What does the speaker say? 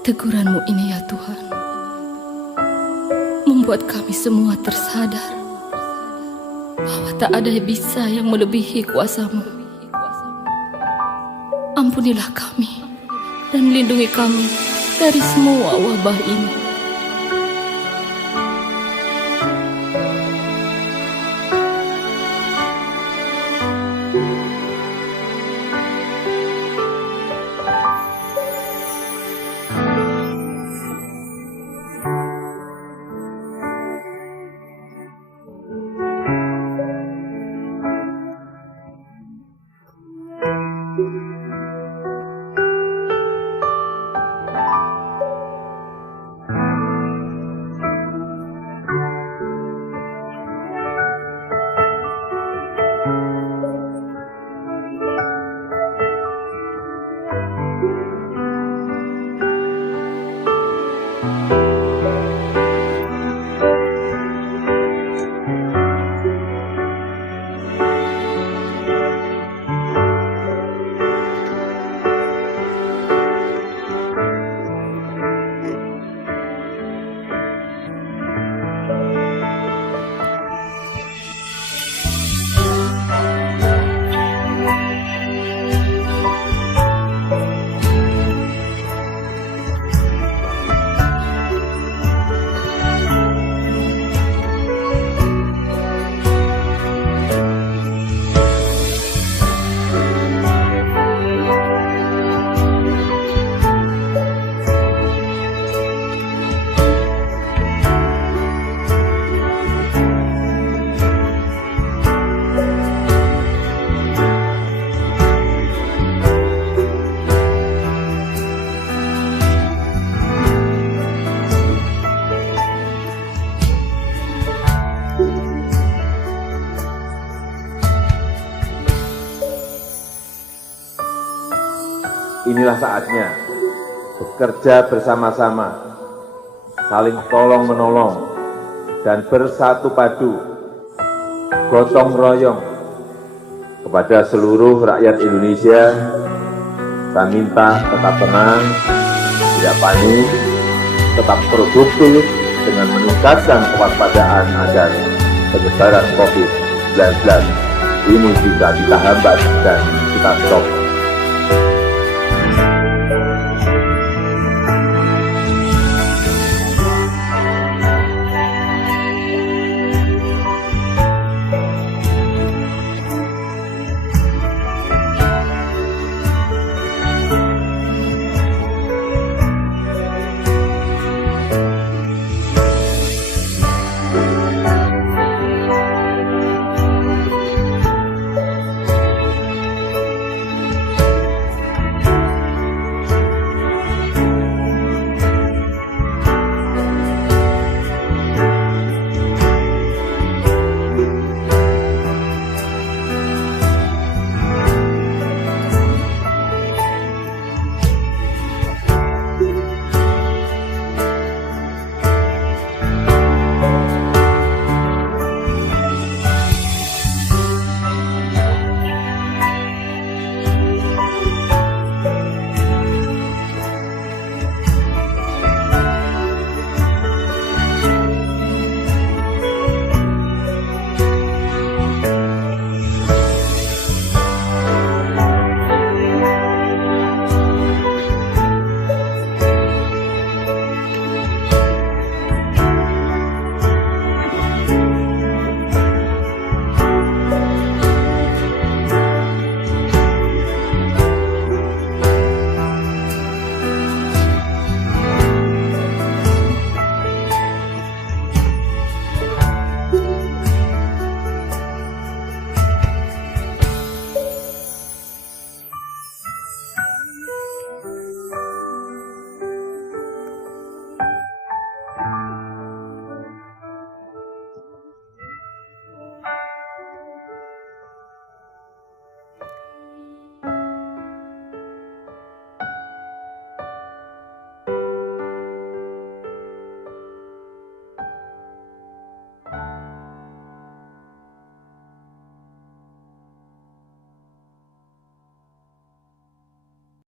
Teguran-Mu ini ya Tuhan, membuat kami semua tersadar bahwa tak ada bisa yang melebihi kuasa-Mu. Ampunilah kami dan lindungi kami dari semua wabah ini. Inilah saatnya bekerja bersama-sama, saling tolong-menolong, dan bersatu padu, gotong royong. Kepada seluruh rakyat Indonesia, saya minta tetap tenang, tidak panik, tetap produktif dengan meningkatkan kewaspadaan agar penyebaran COVID-19 ini bisa kita hambat dan kita stop.